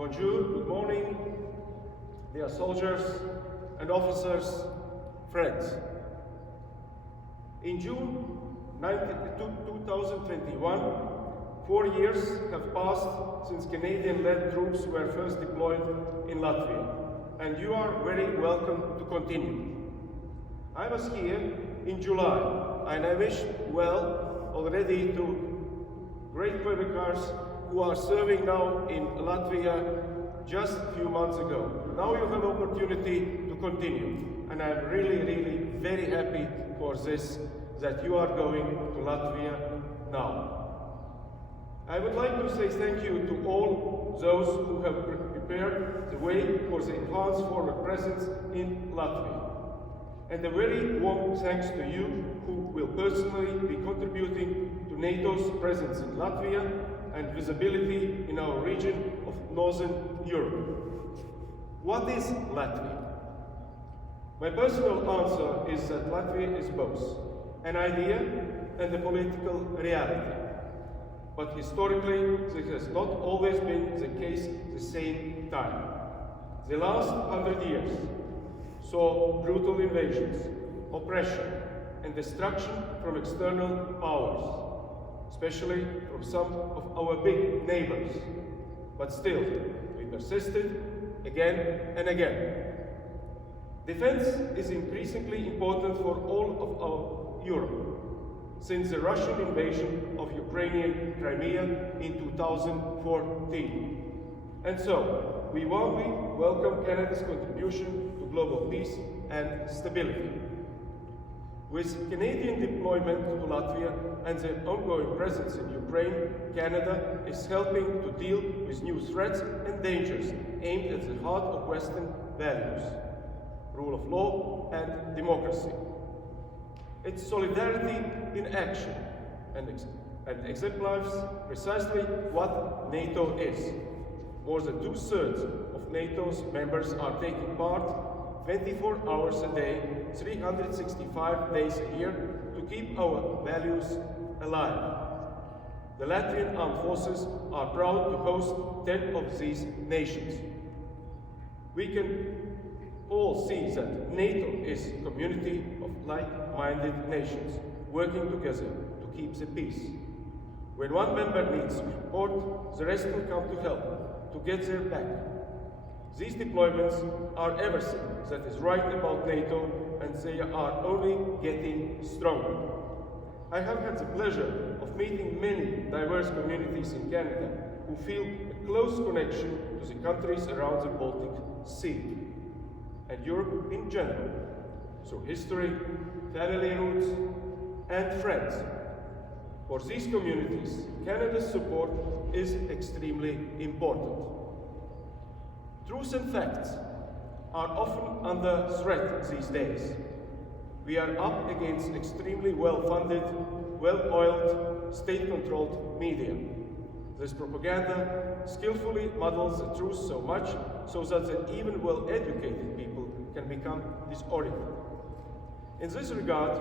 Bonjour, good morning, dear soldiers and officers, friends. In June 2021, 4 years have passed since Canadian-led troops were first deployed in Latvia, and you are very welcome to continue. I was here in July, and I wish well already to great Quebecers who are serving now in Latvia just a few months ago. Now you have opportunity to continue, and I'm really very happy for this, that you are going to Latvia now. I would like to say thank you to all those who have prepared the way for the enhanced forward presence in Latvia. And a very warm thanks to you who will personally be contributing to NATO's presence in Latvia and visibility in our region of Northern Europe. What is Latvia? My personal answer is that Latvia is both an idea and a political reality. But historically, this has not always been the case at the same time. The last 100 years saw brutal invasions, oppression, and destruction from external powers, especially from some of our big neighbours. But still, we persisted again and again. Defense is increasingly important for all of our Europe, since the Russian invasion of Ukrainian Crimea in 2014. And so, we warmly welcome Canada's contribution to global peace and stability. With Canadian deployment to Latvia and their ongoing presence in Ukraine, Canada is helping to deal with new threats and dangers aimed at the heart of Western values, rule of law and democracy. It's solidarity in action and exemplifies precisely what NATO is. More than 2/3 of NATO's members are taking part 24 hours a day, 365 days a year to keep our values alive. The Latvian Armed Forces are proud to host 10 of these nations. We can all see that NATO is a community of like-minded nations working together to keep the peace. When one member needs support, the rest will come to help, to get their back. These deployments are everything that is right about NATO, and they are only getting stronger. I have had the pleasure of meeting many diverse communities in Canada who feel a close connection to the countries around the Baltic Sea and Europe in general, through history, family roots, and friends. For these communities, Canada's support is extremely important. Truth and facts are often under threat these days. We are up against extremely well-funded, well-oiled, state-controlled media. This propaganda skillfully muddles the truth so much so that even well-educated people can become disoriented. In this regard,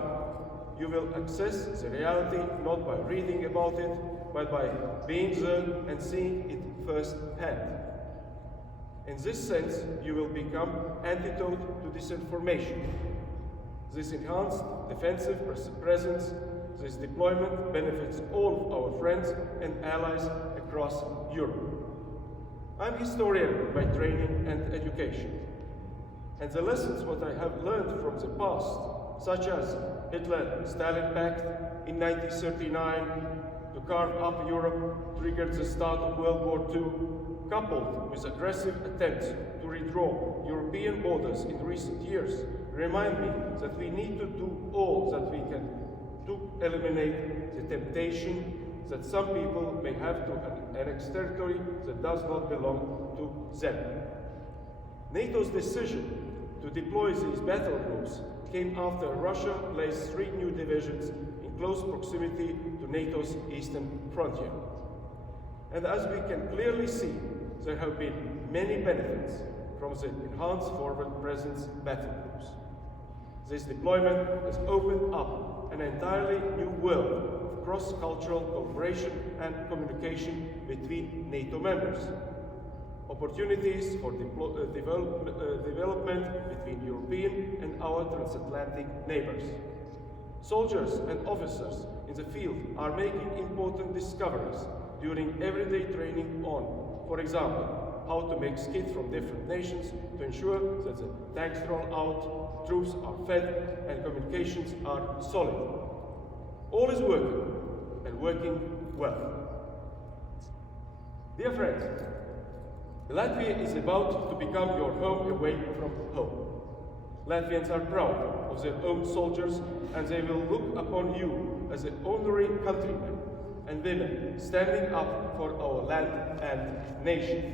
you will access the reality not by reading about it, but by being there and seeing it firsthand. In this sense, you will become antidote to disinformation. This enhanced defensive presence, this deployment benefits all of our friends and allies across Europe. I'm a historian by training and education, and the lessons what I have learned from the past, such as Hitler-Stalin Pact in 1939 to carve up Europe, triggered the start of World War II, coupled with aggressive attempts to redraw European borders in recent years, remind me that we need to do all that we can to eliminate the temptation that some people may have to annex territory that does not belong to them. NATO's decision to deploy these battle groups came after Russia placed 3 new divisions in close proximity to NATO's eastern frontier. And as we can clearly see, there have been many benefits from the enhanced forward presence battle groups. This deployment has opened up an entirely new world of cross-cultural cooperation and communication between NATO members. opportunities for development between European and our transatlantic neighbours. Soldiers and officers in the field are making important discoveries during everyday training on, for example, how to make skids from different nations to ensure that the tanks roll out, troops are fed, and communications are solid. All is working, and working well. Dear friends, Latvia is about to become your home away from home. Latvians are proud of their own soldiers, and they will look upon you as an honorary countrymen and women standing up for our land and nation.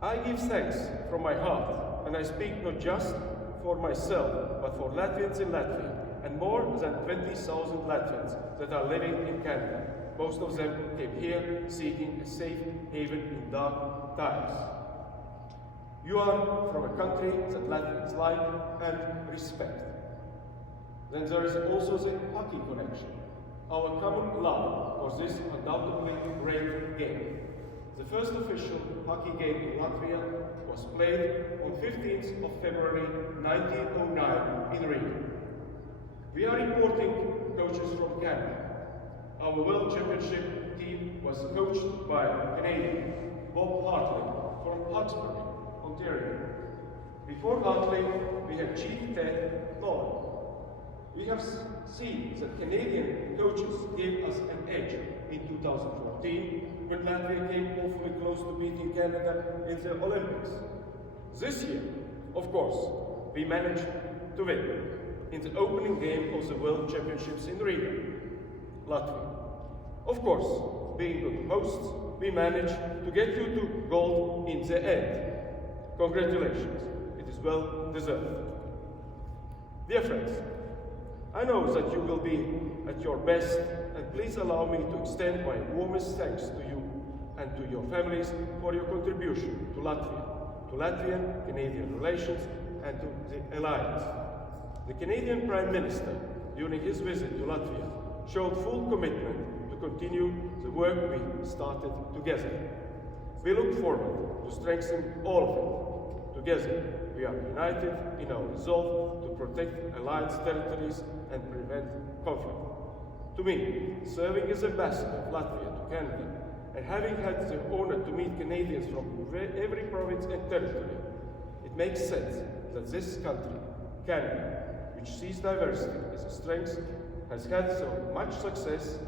I give thanks from my heart, and I speak not just for myself, but for Latvians in Latvia, and more than 20,000 Latvians that are living in Canada. Most of them came here seeking a safe haven in dark times. You are from a country that Latvians like and respect. Then there is also the hockey connection, our common love for this undoubtedly great game. The first official hockey game in Latvia was played on 15th of February 1909 in Riga. We are importing coaches from Canada. Our World Championship team was coached by Canadian Bob Hartley from Hawkesbury, Ontario. Before Hartley, we had Chief Ted Lawler. We have seen that Canadian coaches gave us an edge in 2014 when Latvia came awfully close to beating Canada in the Olympics. This year, of course, we managed to win in the opening game of the World Championships in Riga, Latvia. Of course, being good hosts, we managed to get you to gold in the end. Congratulations, it is well deserved. Dear friends, I know that you will be at your best, and please allow me to extend my warmest thanks to you and to your families for your contribution to Latvia, to Latvian-Canadian relations, and to the alliance. The Canadian Prime Minister, during his visit to Latvia, showed full commitment to continue the work we started together. We look forward to strengthening all of it. Together, we are united in our resolve to protect alliance territories and prevent conflict. To me, serving as ambassador of Latvia to Canada and having had the honor to meet Canadians from every province and territory, it makes sense that this country, Canada, which sees diversity as a strength, has had so much success,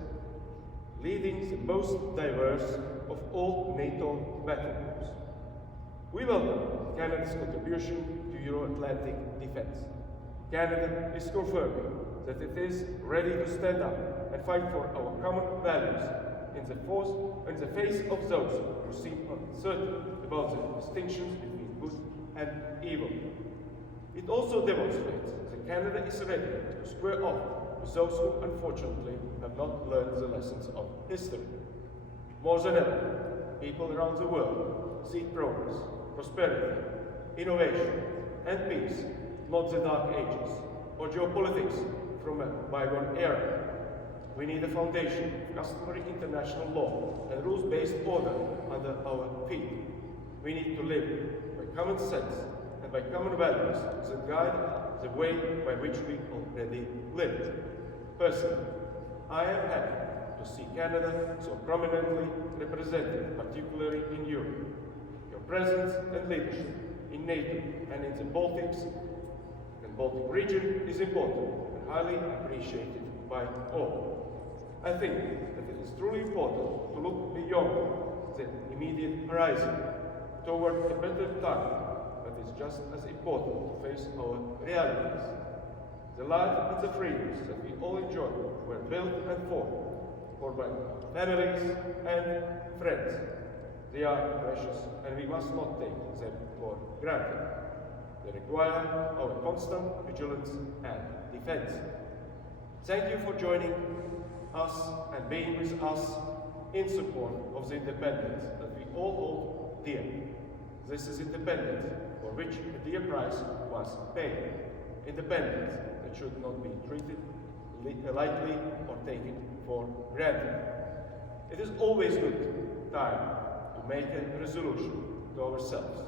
leading the most diverse of all NATO battle groups. We welcome Canada's contribution to Euro-Atlantic defense. Canada is confirming that it is ready to stand up and fight for our common values in the face of those who seem uncertain about the distinctions between good and evil. It also demonstrates that Canada is ready to square off with those who unfortunately have not learned the lessons of history. More than ever, people around the world seek progress, prosperity, innovation, and peace, not the dark ages or geopolitics from a bygone era. We need a foundation of customary international law and rules-based order under our feet. We need to live by common sense and by common values that guide the way by which we already live. Personally, I am happy to see Canada so prominently represented, particularly in Europe. Your presence and leadership in NATO and in the Baltics and Baltic region is important and highly appreciated by all. I think that it is truly important to look beyond the immediate horizon toward a better time, but it's just as important to face our realities. The life and the freedoms that we all enjoy were built and fought for by families and friends. They are precious, and we must not take them for granted. They require our constant vigilance and defense. Thank you for joining us and being with us in support of the independence that we all hold dear. This is independence for which a dear price was paid. Independence that should not be treated lightly or taken for granted. It is always good time to make a resolution to ourselves,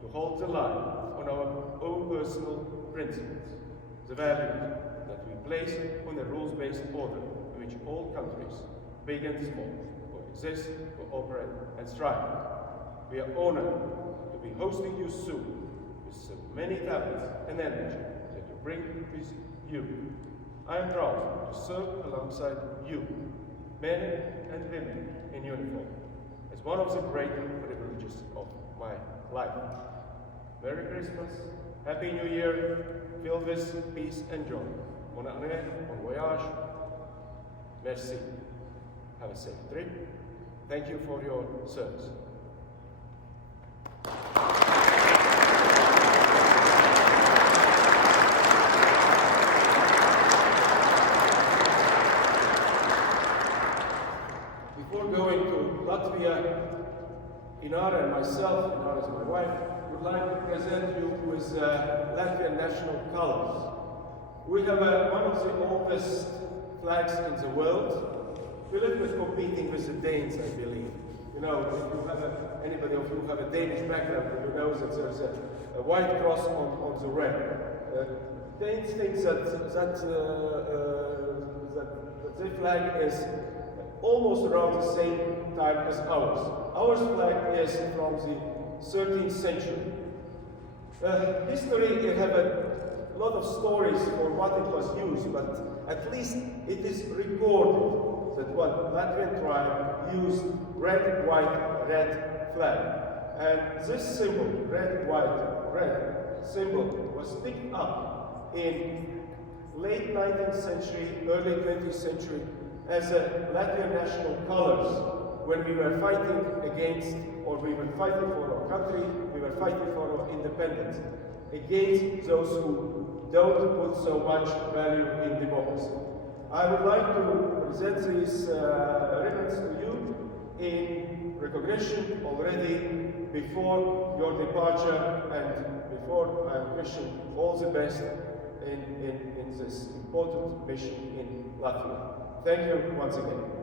to hold the line on our own personal principles, the values that we place on a rules-based order in which all countries, big and small, coexist, cooperate, and strive. We are honored to be hosting you soon with so many talents and energy that you bring with you. I am proud to serve alongside you, men and women in uniform, as one of the great privileges of my life. Merry Christmas, Happy New Year, filled with peace and joy. Bonne année, bon voyage. Merci. Have a safe trip. Thank you for your service. Before going to Latvia, Inara and myself, Inara is my wife, would like to present you with Latvian national colors. We have one of the oldest flags in the world. We live with competing with the Danes, I believe. You know, if you have anybody of you have a Danish background, you know that there's a white cross on the red. Danes think that their flag is almost around the same time as ours. Our flag is from the 13th century. History have a lot of stories for what it was used, but at least it is recorded that one Latvian tribe used red, white, red flag. And this symbol, red, white, red symbol, was picked up in late 19th century, early 20th century as a Latvian national colors when we were fighting against, or we were fighting for our country, we were fighting for our independence, against those who don't put so much value in democracy. I would like to present these ribbons to you in recognition already before your departure and before I wish you all the best in this important mission in Latvia. Thank you once again.